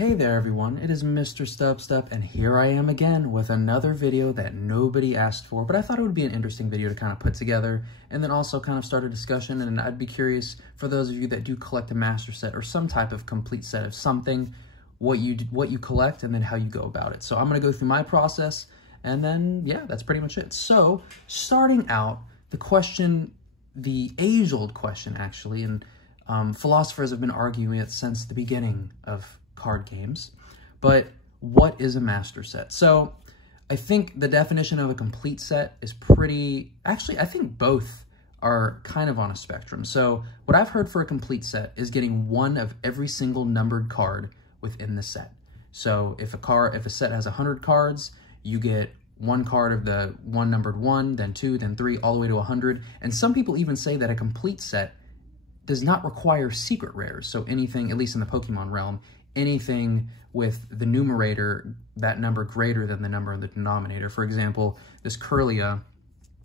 Hey there everyone, it is MisterStubstep, and here I am again with another video that nobody asked for, but I thought it would be an interesting video to kind of put together and then also kind of start a discussion. And I'd be curious, for those of you that do collect a master set or some type of complete set of something, what you collect and then how you go about it. So I'm going to go through my process, and then yeah, that's pretty much it. So starting out, the age-old question actually, and philosophers have been arguing it since the beginning of card games, but what is a master set? So I think the definition of a complete set is actually I think both are kind of on a spectrum. So what I've heard for a complete set is getting one of every single numbered card within the set. So if a set has 100 cards, you get one card of the one numbered 1, then 2, then 3, all the way to 100. And some people even say that a complete set does not require secret rares. So anything, at least in the Pokemon realm, anything with the numerator, that number greater than the number in the denominator. For example, this Curlia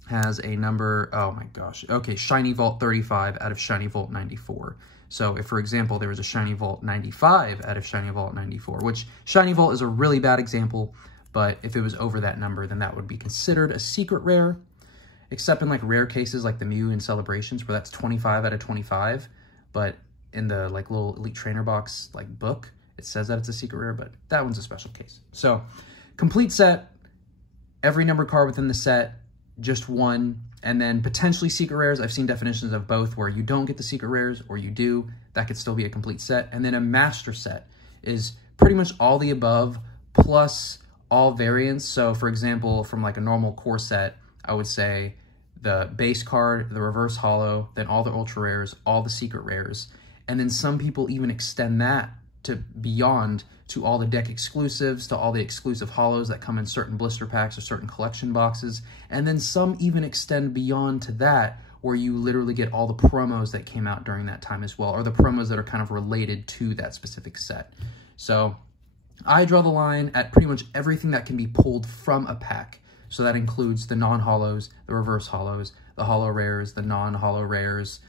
has a number, oh my gosh, okay, Shiny Vault 35 out of Shiny Vault 94. So if, for example, there was a Shiny Vault 95 out of Shiny Vault 94, which Shiny Vault is a really bad example, but if it was over that number, then that would be considered a secret rare, except in like rare cases like the Mew in Celebrations, where that's 25 out of 25, but in the like little Elite Trainer box like book, it says that it's a secret rare, but that one's a special case. So complete set, every numbered card within the set, just one, and then potentially secret rares. I've seen definitions of both where you don't get the secret rares or you do. That could still be a complete set. And then a master set is pretty much all the above plus all variants. So for example, from like a normal core set, I would say the base card, the reverse holo, then all the ultra rares, all the secret rares. And then some people even extend that to beyond to all the deck exclusives, to all the exclusive holos that come in certain blister packs or certain collection boxes. And then some even extend beyond to that, where you literally get all the promos that came out during that time as well, or the promos that are kind of related to that specific set. So I draw the line at pretty much everything that can be pulled from a pack. So that includes the non-holos, the reverse holos, the holo rares, the non-holo rares,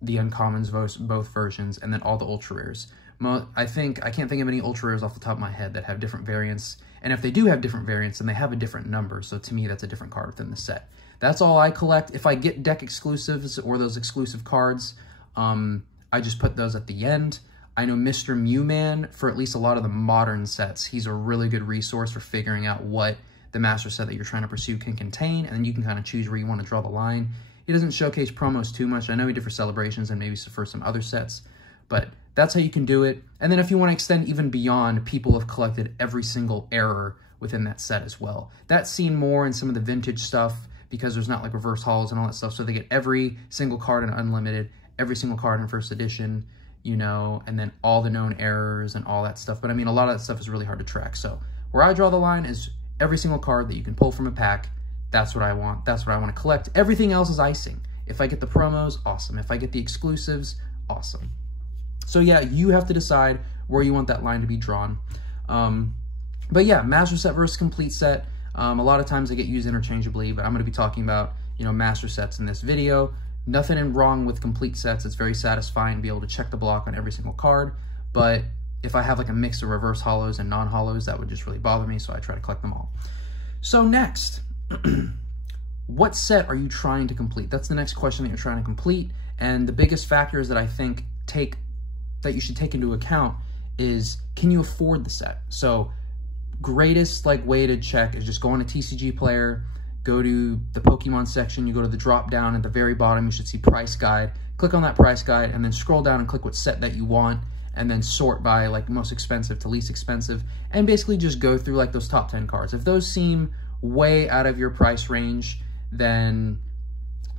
the uncommons, both versions, and then all the ultra rares. I can't think of any ultra rares off the top of my head that have different variants. And if they do have different variants, then they have a different number. So to me, that's a different card within the set. That's all I collect. If I get deck exclusives or those exclusive cards, I just put those at the end. I know Mr. Mewman, for at least a lot of the modern sets, he's a really good resource for figuring out what the master set that you're trying to pursue can contain, and then you can kind of choose where you want to draw the line. He doesn't showcase promos too much. I know he did for Celebrations and maybe for some other sets, but that's how you can do it. And then if you want to extend even beyond, people have collected every single error within that set as well. That's seen more in some of the vintage stuff because there's not like reverse holos and all that stuff. So they get every single card in Unlimited, every single card in First Edition, you know, and then all the known errors and all that stuff. But I mean, a lot of that stuff is really hard to track. So where I draw the line is every single card that you can pull from a pack. That's what I want. That's what I want to collect. Everything else is icing. If I get the promos, awesome. If I get the exclusives, awesome. So yeah, you have to decide where you want that line to be drawn. But yeah, master set versus complete set. A lot of times they get used interchangeably, but I'm going to be talking about, you know, master sets in this video. Nothing wrong with complete sets. It's very satisfying to be able to check the block on every single card. But if I have like a mix of reverse holos and non-holos, that would just really bother me, so I try to collect them all. So next, what set are you trying to complete? That's the next question that you're trying to complete. And the biggest factors that I think that you should take into account is, can you afford the set? So greatest like way to check is just go on a TCG Player, go to the Pokemon section, you go to the drop down at the very bottom, you should see price guide, click on that price guide, and then scroll down and click what set that you want, and then sort by like most expensive to least expensive, and basically just go through like those top 10 cards. If those seem way out of your price range, then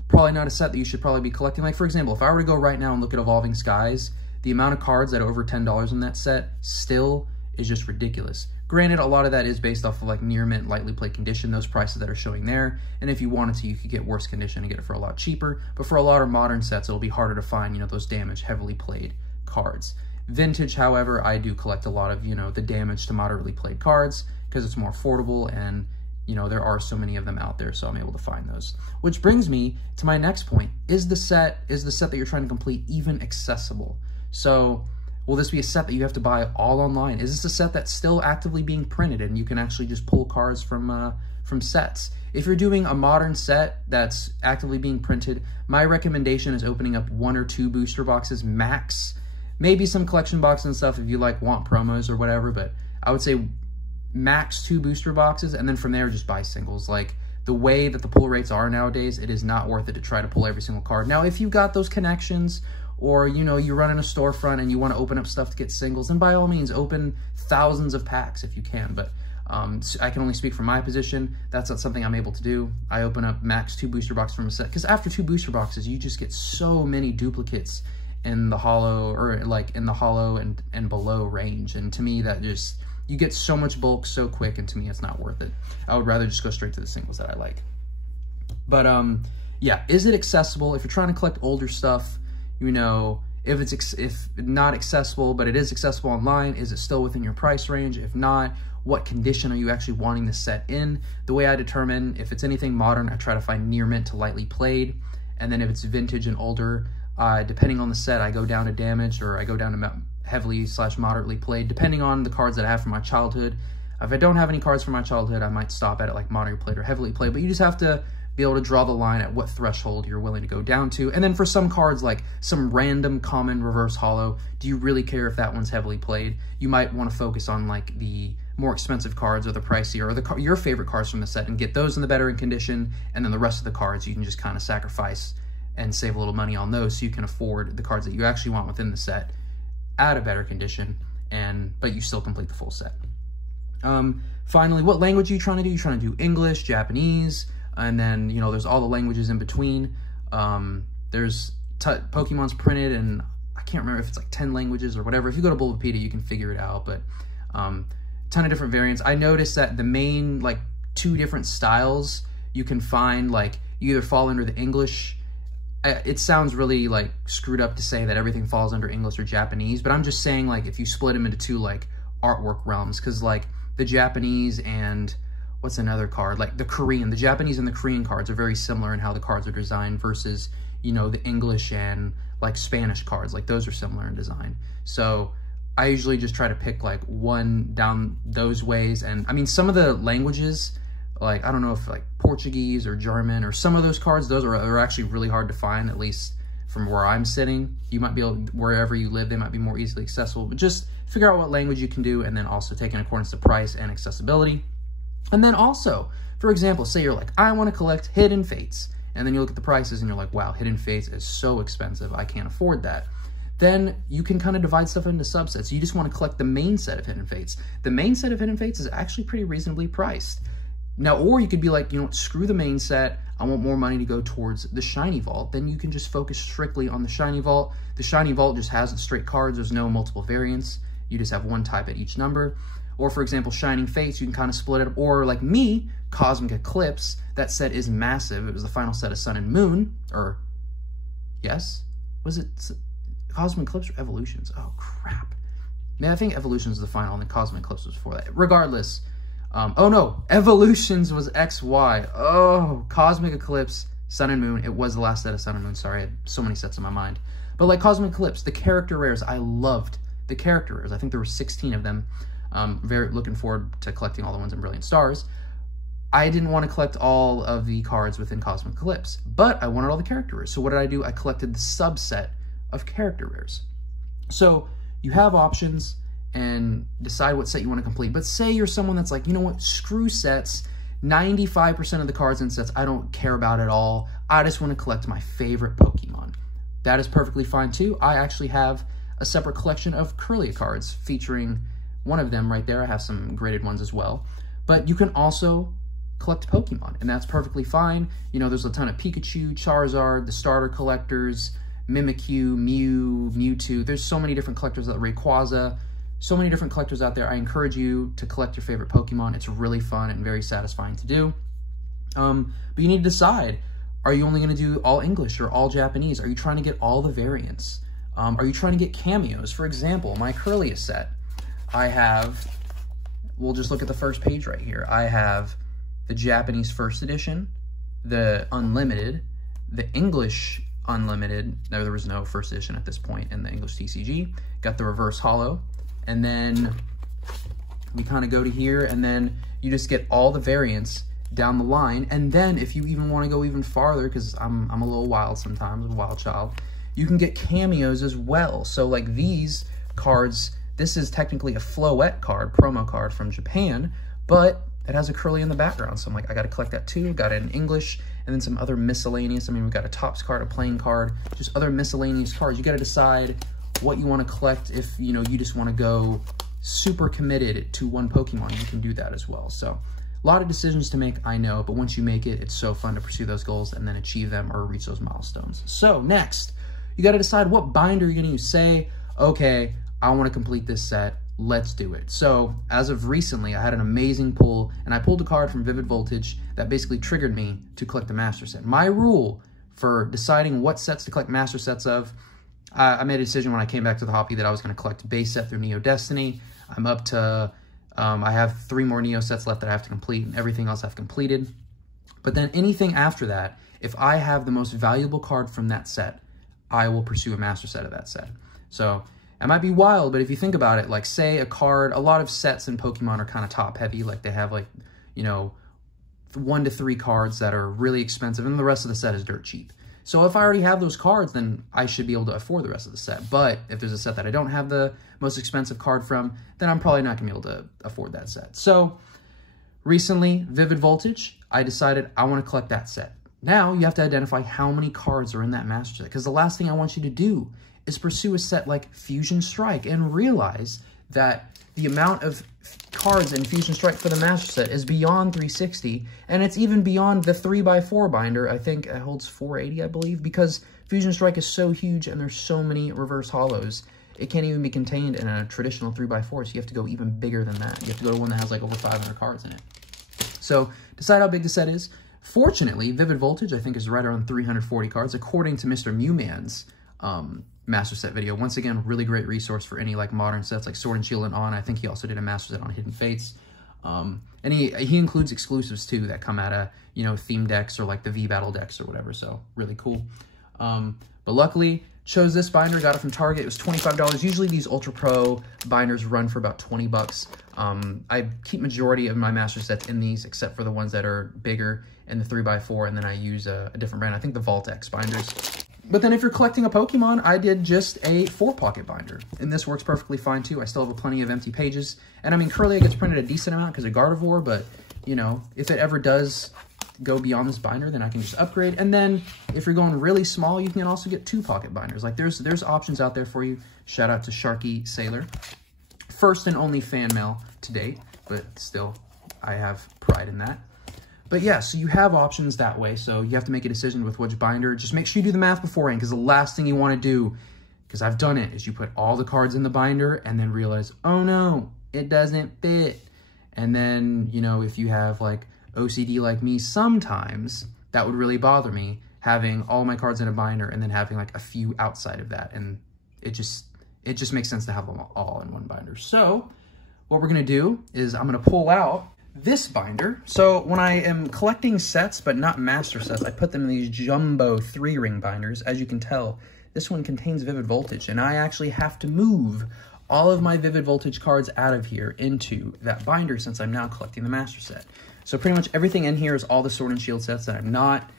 probably not a set that you should probably be collecting. Like for example, if I were to go right now and look at Evolving Skies, the amount of cards that are over $10 in that set still is just ridiculous. Granted, a lot of that is based off of like near mint, lightly played condition, those prices that are showing there. And if you wanted to, you could get worse condition and get it for a lot cheaper. But for a lot of modern sets, it'll be harder to find, you know, those damaged, heavily played cards. Vintage, however, I do collect a lot of, you know, the damaged to moderately played cards because it's more affordable, and, you know, there are so many of them out there, so I'm able to find those. Which brings me to my next point. Is the set that you're trying to complete even accessible? So Will this be a set that you have to buy all online? Is this a set that's still actively being printed and you can actually just pull cards from sets? If you're doing a modern set that's actively being printed, my recommendation is opening up 1 or 2 booster boxes max. Maybe some collection boxes and stuff if you want promos or whatever, but I would say max 2 booster boxes, and then from there just buy singles. Like, the way that the pull rates are nowadays, it is not worth it to try to pull every single card. Now, if you've got those connections, or, you know, you run in a storefront and you want to open up stuff to get singles, then by all means, open thousands of packs if you can. But I can only speak from my position. That's not something I'm able to do. I open up max 2 booster boxes from a set, because after 2 booster boxes, you just get so many duplicates in the hollow, or like in the hollow and below range. And to me, that just, you get so much bulk so quick, and to me, it's not worth it. I would rather just go straight to the singles that I like. But yeah, is it accessible? If you're trying to collect older stuff, you know, if not accessible, but it is accessible online, is it still within your price range? If not, what condition are you actually wanting this set in? The way I determine if it's anything modern, I try to find near mint to lightly played. And then if it's vintage and older, depending on the set, I go down to damaged, or I go down to heavily/moderately played, depending on the cards that I have from my childhood. If I don't have any cards from my childhood, I might stop at it like moderately played or heavily played, but you just have to be able to draw the line at what threshold you're willing to go down to. And then for some cards, like some random common reverse hollow, do you really care if that one's heavily played? You might want to focus on like the more expensive cards, or the pricier, or your favorite cards from the set, and get those in the better in condition. And then the rest of the cards you can just kind of sacrifice and save a little money on those, so you can afford the cards that you actually want within the set at a better condition, but you still complete the full set. Finally, what language are you trying to do? You're trying to do English, Japanese, and then, you know, there's all the languages in between. There's Pokemon's printed in, I can't remember if it's like 10 languages or whatever. If you go to Bulbapedia, you can figure it out, but ton of different variants. I noticed that the main, like, 2 different styles you can find, like, you either fall under the English. It sounds really, like, screwed up to say that everything falls under English or Japanese, but I'm just saying, like, if you split them into 2, like, artwork realms, because, like, the Japanese and what's another card? Like, the Japanese and the Korean cards are very similar in how the cards are designed versus, you know, the English and, like, Spanish cards. Like, those are similar in design. So I usually just try to pick, like, one down those ways. And, I mean, some of the languages, like, I don't know if, like, Portuguese or German or some of those cards, those are actually really hard to find, at least from where I'm sitting. You might be able, wherever you live, they might be more easily accessible, but just figure out what language you can do, and then also take in accordance to price and accessibility. And then also, for example, say you're like, I want to collect Hidden Fates, and then you look at the prices and you're like, wow, Hidden Fates is so expensive, I can't afford that. Then you can kind of divide stuff into subsets. You just want to collect the main set of Hidden Fates. The main set of Hidden Fates is actually pretty reasonably priced. Now, or you could be like, you know what, screw the main set, I want more money to go towards the Shiny Vault. Then you can just focus strictly on the Shiny Vault. The Shiny Vault just has the straight cards, there's no multiple variants. You just have one type at each number. Or for example, Shining Fates, you can kind of split it up. Or like me, Cosmic Eclipse, that set is massive. It was the final set of Sun and Moon, or yes? Was it Cosmic Eclipse or Evolutions? Oh crap. Man, I think Evolutions was the final and then Cosmic Eclipse was before that. Regardless, oh no, Evolutions was XY. Oh, Cosmic Eclipse, Sun and Moon. It was the last set of Sun and Moon. Sorry, I had so many sets in my mind. But like Cosmic Eclipse, the character rares, I loved the character rares. I think there were 16 of them. Very looking forward to collecting all the ones in Brilliant Stars. I didn't want to collect all of the cards within Cosmic Eclipse, but I wanted all the character rares. So what did I do? I collected the subset of character rares. So you have options and decide what set you want to complete. But say you're someone that's like, you know what, screw sets. 95% of the cards in sets I don't care about at all. I just want to collect my favorite Pokemon. That is perfectly fine too. I actually have a separate collection of Kirlia cards featuring one of them right there. I have some graded ones as well. But you can also collect Pokemon, and that's perfectly fine. You know, there's a ton of Pikachu, Charizard, the starter collectors, Mimikyu, Mew, Mewtwo. There's so many different collectors, Rayquaza, so many different collectors out there. I encourage you to collect your favorite Pokemon. It's really fun and very satisfying to do. But you need to decide, are you only going to do all English or all Japanese? Are you trying to get all the variants? Are you trying to get cameos? For example, my Kirlia set, I have, we'll just look at the first page right here. I have the Japanese first edition, the Unlimited, the English unlimited. There was no first edition at this point in the English TCG. Got the reverse holo, and then we kind of go to here, and then you just get all the variants down the line. And then if you even want to go even farther, because I'm a little wild sometimes, I'm a wild child, you can get cameos as well. So like these cards, this is technically a Floette card, promo card from Japan, but it has a curly in the background. So I'm like, I got to collect that too. Got it in English, and then some other miscellaneous. I mean, we've got a Topps card, a playing card, just other miscellaneous cards. You got to decide what you want to collect. If, you know, you just want to go super committed to one Pokemon, you can do that as well. So a lot of decisions to make, I know, but once you make it, it's so fun to pursue those goals and then achieve them or reach those milestones. So next, you got to decide what binder you're going to use. Say, okay, I want to complete this set. Let's do it. So as of recently, I had an amazing pull, and I pulled a card from Vivid Voltage that basically triggered me to collect the master set. My rule for deciding what sets to collect master sets of, I made a decision when I came back to the hobby that I was going to collect a base set through Neo Destiny. I'm up to, I have 3 more Neo sets left that I have to complete, and everything else I've completed. But then anything after that, if I have the most valuable card from that set, I will pursue a master set of that set. So it might be wild, but if you think about it, like say a card, a lot of sets in Pokemon are kind of top heavy. Like they have like, you know, 1 to 3 cards that are really expensive, and the rest of the set is dirt cheap. So if I already have those cards, then I should be able to afford the rest of the set. But if there's a set that I don't have the most expensive card from, then I'm probably not going to be able to afford that set. So recently, Vivid Voltage, I decided I want to collect that set. Now you have to identify how many cards are in that master set, because the last thing I want you to do is pursue a set like Fusion Strike and realize that the amount of cards in Fusion Strike for the master set is beyond 360, and it's even beyond the 3x4 binder. I think it holds 480, I believe, because Fusion Strike is so huge and there's so many reverse holos. It can't even be contained in a traditional 3x4, so you have to go even bigger than that. You have to go to one that has like over 500 cards in it. So decide how big the set is. Fortunately, Vivid Voltage, I think, is right around 340 cards, according to Mr. Mewman's master set video. Once again, really great resource for any like modern sets like Sword and Shield and On. I think he also did a master set on Hidden Fates. And he includes exclusives too that come out of, you know, theme decks or like the V-Battle decks or whatever. So really cool. But luckily, chose this binder, got it from Target. It was $25. Usually these Ultra Pro binders run for about 20 bucks. I keep majority of my master sets in these, except for the ones that are bigger in the 3x4, and then I use a different brand. I think the Vault X binders. But then if you're collecting a Pokemon, I did just a 4-pocket binder. And this works perfectly fine too. I still have plenty of empty pages. And I mean, Curlia gets printed a decent amount because of Gardevoir, but you know, if it ever does go beyond this binder, then I can just upgrade. And then if you're going really small, you can also get 2-pocket binders. Like there's options out there for you. Shout out to Sharky Sailor. First and only fan mail to date, but still, I have pride in that. But yeah, so you have options that way. So you have to make a decision with which binder. Just make sure you do the math beforehand, because the last thing you want to do, because I've done it, is you put all the cards in the binder and then realize, oh no, it doesn't fit. And then, you know, if you have like OCD like me, sometimes that would really bother me, having all my cards in a binder and then having like a few outside of that. And it just makes sense to have them all in one binder. So what we're going to do is I'm going to pull out this binder. So when I am collecting sets, but not master sets, I put them in these jumbo 3-ring binders. As you can tell, this one contains Vivid Voltage, and I actually have to move all of my Vivid Voltage cards out of here into that binder since I'm now collecting the master set. So pretty much everything in here is all the Sword and Shield sets that I'm not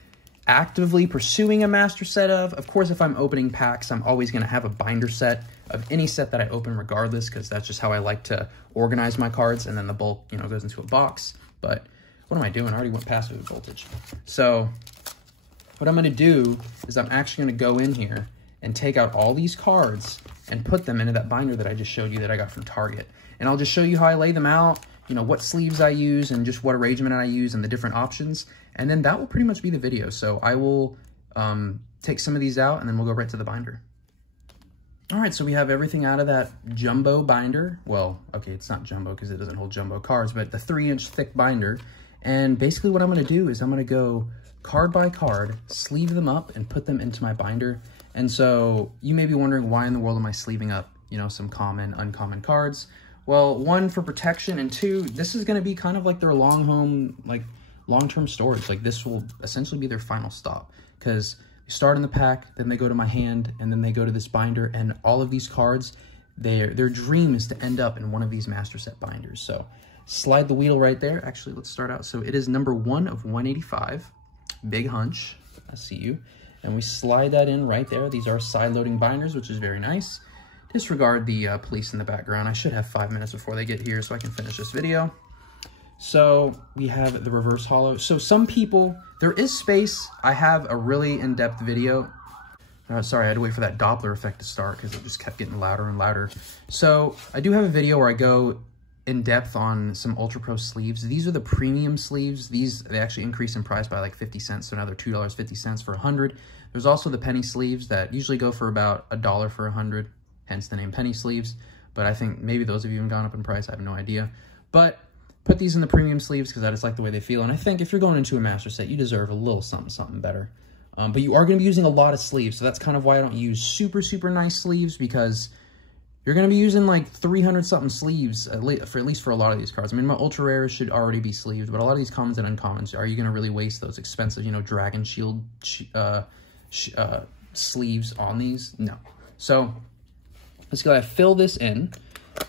actively pursuing a master set of. Of course, if I'm opening packs, I'm always going to have a binder set of any set that I open regardless, because that's just how I like to organize my cards, and then the bulk, you know, goes into a box. But what am I doing? I already went past Vivid Voltage. So what I'm going to do is I'm actually going to go in here and take out all these cards and put them into that binder that I just showed you that I got from Target. And I'll just show you how I lay them out, you know, what sleeves I use and just what arrangement I use and the different options. And then that will pretty much be the video. So I will take some of these out and then we'll go right to the binder. All right, so we have everything out of that jumbo binder. Well, okay, it's not jumbo because it doesn't hold jumbo cards, but the 3-inch thick binder. And basically what I'm gonna do is I'm gonna go card by card, sleeve them up and put them into my binder. And so you may be wondering, why in the world am I sleeving up, you know, some common, uncommon cards? Well, 1, for protection, and 2, this is gonna be kind of like their long-term storage. Like this will essentially be their final stop, because start in the pack, then they go to my hand, and then they go to this binder, and all of these cards, their dream is to end up in one of these Master Set binders. So slide the wheel right there. Actually, let's start out. So it is number 1 of 185, Big Hunch, I see you. And we slide that in right there. These are side-loading binders, which is very nice. Disregard the police in the background. I should have 5 minutes before they get here so I can finish this video. So we have the reverse holo. So some people, there is space. I have a really in-depth video. Sorry, I had to wait for that Doppler effect to start because it just kept getting louder and louder. So I do have a video where I go in depth on some Ultra Pro sleeves. These are the premium sleeves. They actually increase in price by like 50 cents, so now they're $2.50 for 100. There's also the penny sleeves that usually go for about $1 for 100, hence the name penny sleeves. But I think maybe those have even gone up in price. I have no idea. But put these in the premium sleeves because I just like the way they feel. And I think if you're going into a Master Set, you deserve a little something better. But you are going to be using a lot of sleeves, so that's kind of why I don't use super nice sleeves, because you're going to be using like 300-something sleeves, at least for a lot of these cards. I mean, my Ultra Rares should already be sleeved, but a lot of these commons and uncommons, are you going to really waste those expensive, you know, Dragon Shield sleeves on these? No. So let's go ahead and fill this in,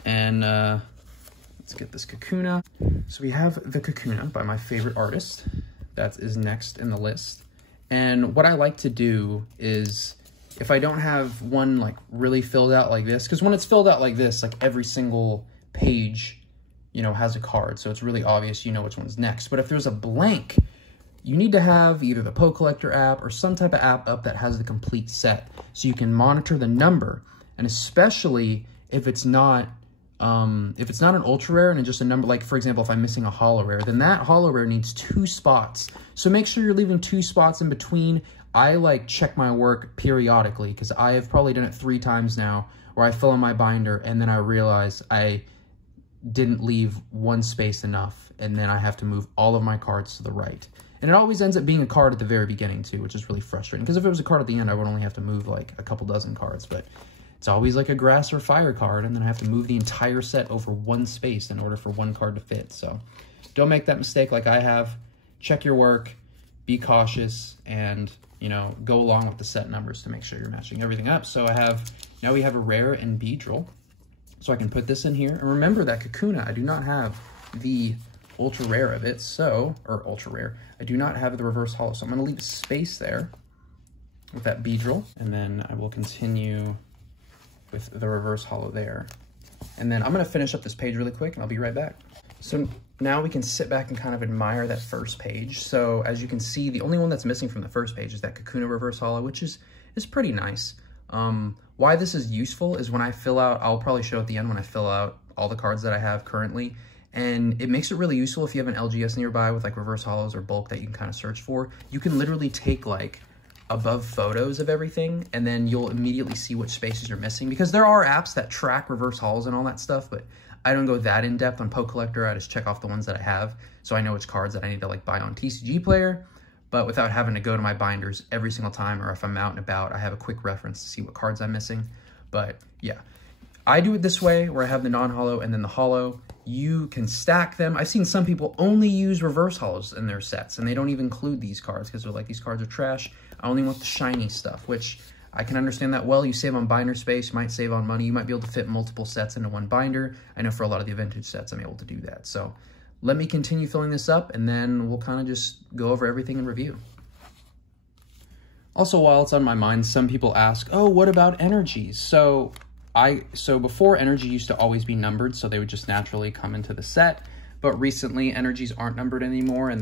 and let's get this Kakuna. So we have the Kakuna by my favorite artist. That is next in the list. And what I like to do is, if I don't have one like really filled out like this, because when it's filled out like this, like every single page, you know, has a card. So it's really obvious, you know, which one's next. But if there's a blank, you need to have either the Poke Collector app or some type of app up that has the complete set, so you can monitor the number. And especially if it's not an Ultra Rare and it's just a number, like for example, if I'm missing a Holo Rare, then that Holo Rare needs 2 spots. So make sure you're leaving 2 spots in between. I like check my work periodically because I have probably done it 3 times now where I fill in my binder and then I realize I didn't leave 1 space enough, and then I have to move all of my cards to the right. And it always ends up being a card at the very beginning too, which is really frustrating, because if it was a card at the end, I would only have to move like a couple dozen cards, but it's always like a grass or fire card, and then I have to move the entire set over 1 space in order for 1 card to fit. So don't make that mistake like I have. Check your work, be cautious, and you know, go along with the set numbers to make sure you're matching everything up. So now we have a rare and Beedrill. So I can put this in here. And remember that Kakuna, I do not have the Ultra Rare of it, or Ultra Rare. I do not have the reverse holo, so I'm gonna leave a space there with that Beedrill, and then I will continue with the reverse holo there. And then I'm gonna finish up this page really quick and I'll be right back. So now we can sit back and kind of admire that first page. So as you can see, the only one that's missing from the first page is that Kakuna reverse holo, which is pretty nice. Why this is useful is when I fill out, I'll probably show at the end when I fill out all the cards that I have currently, and it makes it really useful if you have an LGS nearby with like reverse holos or bulk that you can kind of search for. You can literally take like above photos of everything, and then you'll immediately see which spaces you're missing, because there are apps that track reverse holos and all that stuff, but I don't go that in depth on Poke Collector. I just check off the ones that I have, so I know which cards that I need to like buy on TCG Player, but without having to go to my binders every single time, or if I'm out and about, I have a quick reference to see what cards I'm missing. But yeah, I do it this way, where I have the non-holo and then the holo. You can stack them. I've seen some people only use reverse holos in their sets, and they don't even include these cards because they're like, these cards are trash. I only want the shiny stuff, which I can understand that well. You save on binder space, you might save on money. You might be able to fit multiple sets into 1 binder. I know for a lot of the vintage sets, I'm able to do that. So let me continue filling this up, and then we'll kind of just go over everything in review. Also, while it's on my mind, some people ask, oh, what about energies? So before, energy used to always be numbered, so they would just naturally come into the set. But recently, energies aren't numbered anymore, and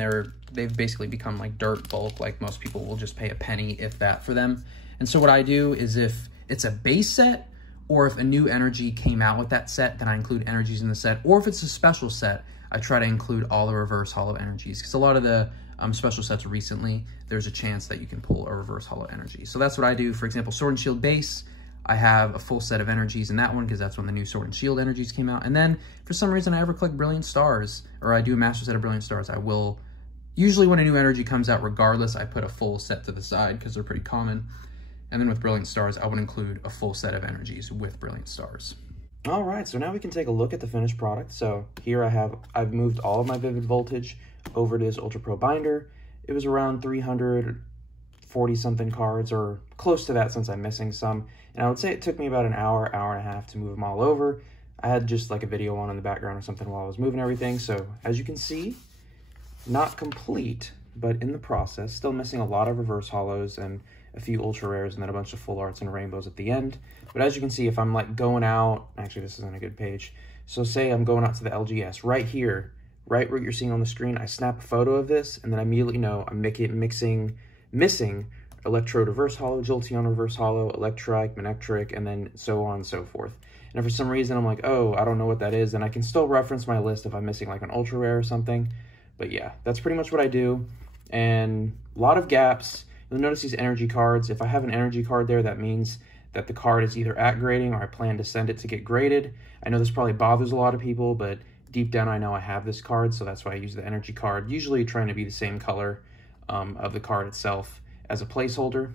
they've basically become like dirt bulk. Like most people will just pay a penny, if that, for them. And so what I do is, if it's a base set, or if a new energy came out with that set, then I include energies in the set. Or if it's a special set, I try to include all the reverse holo energies, because a lot of the special sets recently, there's a chance that you can pull a reverse holo energy. So that's what I do. For example, Sword and Shield base, I have a full set of energies in that one, because that's when the new Sword and Shield energies came out. And then for some reason I ever collect Brilliant Stars, or I do a master set of Brilliant Stars, I will, usually when a new energy comes out regardless, I put a full set to the side because they're pretty common. And then with Brilliant Stars, I would include a full set of energies with Brilliant Stars. All right, so now we can take a look at the finished product. So here I've moved all of my Vivid Voltage over to this Ultra Pro binder. It was around $300, 40-something cards, or close to that since I'm missing some. And I would say it took me about an hour, hour and a half to move them all over. I had just like a video on in the background or something while I was moving everything. So as you can see, not complete, but in the process, still missing a lot of reverse holos and a few ultra rares and then a bunch of full arts and rainbows at the end. But as you can see, if I'm like going out, actually this isn't a good page. So say I'm going out to the LGS right here, right where you're seeing on the screen, I snap a photo of this and then I immediately know I'm missing Electrode reverse holo, Jolteon reverse holo, Electrike, Manectric, and then so on and so forth. And if for some reason I'm like, oh, I don't know what that is, then I can still reference my list if I'm missing like an ultra rare or something. But yeah, that's pretty much what I do. And a lot of gaps. You'll notice these energy cards. If I have an energy card there, that means that the card is either at grading or I plan to send it to get graded. I know this probably bothers a lot of people, but deep down I know I have this card, so that's why I use the energy card, usually trying to be the same color of the card itself as a placeholder.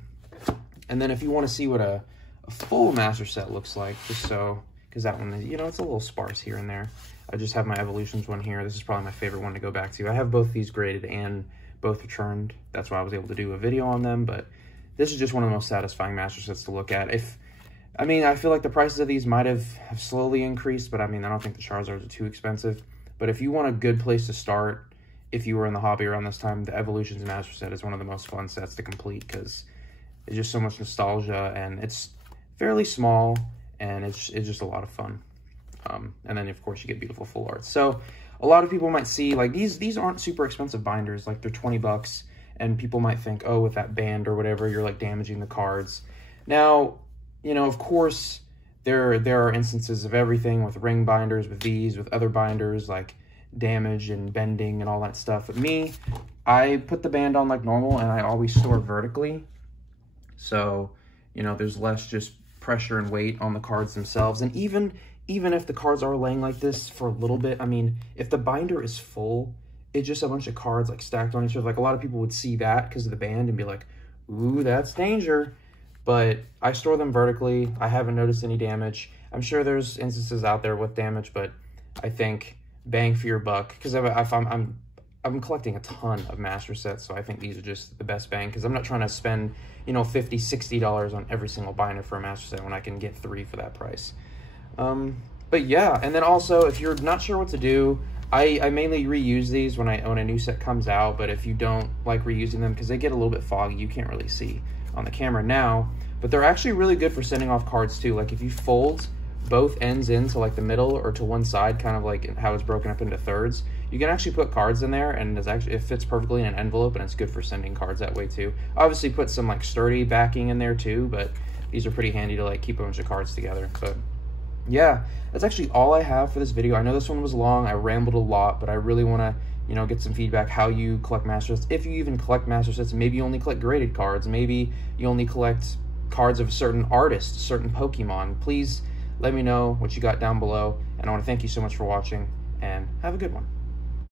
And then if you want to see what a full master set looks like, just so, because that one, you know, it's a little sparse here and there. I just have my Evolutions one here. This is probably my favorite one to go back to. I have both these graded and both returned. That's why I was able to do a video on them, but this is just one of the most satisfying master sets to look at. I mean, I feel like the prices of these might have slowly increased, but I mean, I don't think the Charizards are too expensive. But if you want a good place to start, if you were in the hobby around this time, the Evolutions Master Set is one of the most fun sets to complete because it's just so much nostalgia and it's fairly small and it's just a lot of fun. And then, of course, you get beautiful full arts. So a lot of people might see, like, these aren't super expensive binders. Like, they're 20 bucks, and people might think, oh, with that band or whatever, you're, like, damaging the cards. Now, you know, of course, there are instances of everything with ring binders, with these, with other binders, like damage and bending and all that stuff. But me, I put the band on like normal, and I always store vertically. So, you know, there's less just pressure and weight on the cards themselves. And even if the cards are laying like this for a little bit, I mean, if the binder is full, it's just a bunch of cards like stacked on each other. Like, a lot of people would see that because of the band and be like, ooh, that's danger. But I store them vertically. I haven't noticed any damage. I'm sure there's instances out there with damage, but I think bang for your buck, because I'm collecting a ton of master sets, so I think these are just the best bang, because I'm not trying to spend, you know, $50, $60 on every single binder for a master set when I can get 3 for that price. But yeah, and then also, if you're not sure what to do, I mainly reuse these when a new set comes out, but if you don't like reusing them, because they get a little bit foggy, you can't really see on the camera now, but they're actually really good for sending off cards too. Like, if you fold both ends into like the middle or to one side, kind of like how it's broken up into thirds, you can actually put cards in there, and it fits perfectly in an envelope, and it's good for sending cards that way too. Obviously put some like sturdy backing in there too, but these are pretty handy to like keep a bunch of cards together. But yeah, that's actually all I have for this video. I know this one was long, I rambled a lot, but I really want to, you know, get some feedback how you collect master sets, if you even collect master sets. Maybe you only collect graded cards, maybe you only collect cards of a certain artist, certain Pokemon. Please let me know what you got down below, and I want to thank you so much for watching, and have a good one.